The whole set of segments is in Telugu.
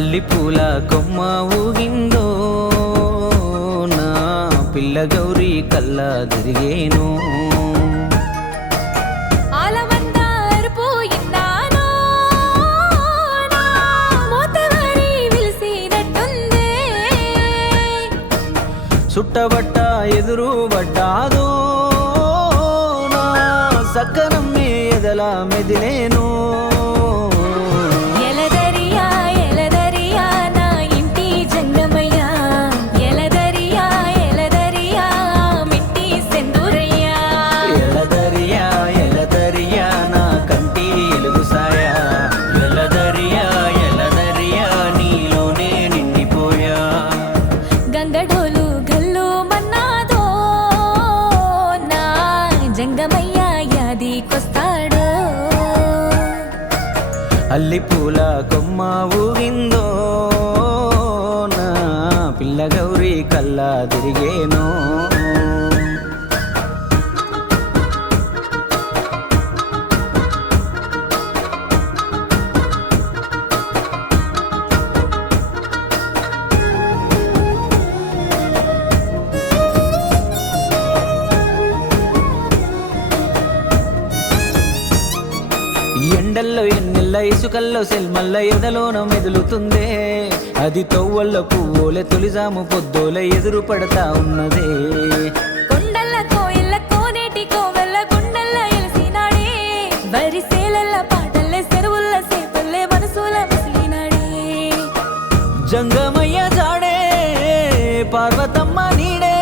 అల్లి పూల కొమ్మ ఊగిందో నా పిల్ల గౌరీ కల్లా తిరిగేను చుట్టబట్ట ఎదురు పడ్డాదో నా సక్కనమ్మే ఎదల మెదిలేను అల్లి పూల కొమ్మ ఊగిందో నా పిల్ల గౌరీ కల్లా తిరిగేను ఎండల్లో ఎన్నెల్ల ఇసుకల్లో సెల్మల్ల ఎదలోన మెదులుతుందే అది తొవ్వల్లో పువ్వులే తొలిజాము పొద్దోలే ఎదురు పడతా ఉన్నదే కొండల్ల కోయిల్ల కోనేటి కోవెల్ల గుండెల్ల ఎలిసినాడే వరిసేలల్ల పాటల్లే చెరువుల్ల సేపల్లే మనసుల మసిలినాడే జంగమయ్య జాడే పార్వతమ్మ నీడే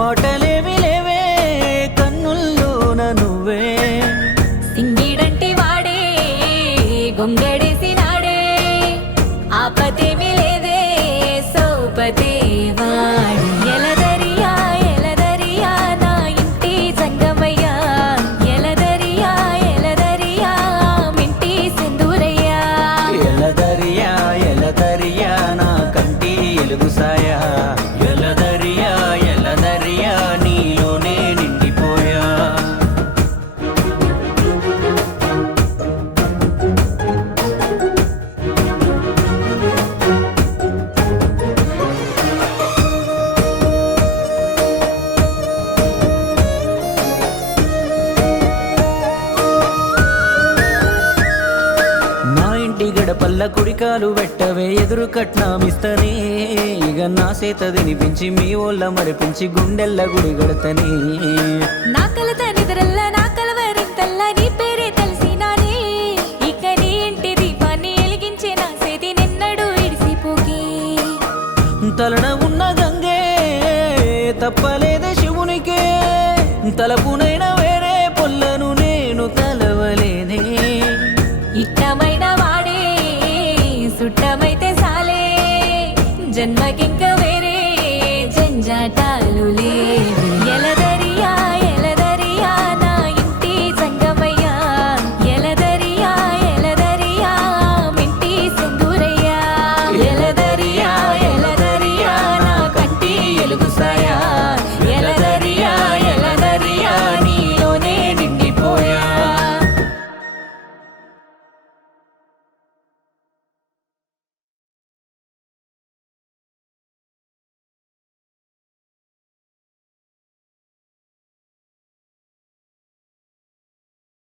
మాటలేవి లేవే కన్నుల్లోన నువ్వే గొంగడేసినాడే ఆపతేమి లేదే సౌపతే వాడి ఎలదరియా ఎలదరియా నా ఇంటి జంగమయ్యా ఎలదరియా ఎలదరియా మింటి సింధూరయ్యా ఎలదరియా ఎలదరియా నా కంటి ఎలుగు సాయా ఎలదరియా ఎలదరియా నీలోనే నిండిపోయా గడపల్ల కుడికాలు వెట్టవే ఎదురు కట్నామిస్తనే ఇక నా సేత తినిపించి మీ ఓళ్ళ మరిపించి గుండెల్ల గుడి గడతనే నా కలత నిద్రల్ల నా కలవరింతల్ల నీ పేరే తెలిసినానే ఇక నీ ఇంటి దీపాన్ని ఎలిగించే నా సేతి నిన్నడు ఇడిసిపోకి తలన ఉన్న గంగే తప్పలేదే శివునికే తలపునైన వేరే పొల్లను నేను కలవలేనే ఇట్టమైన వాడే సుట్టమైతే సాలే జన్మకింక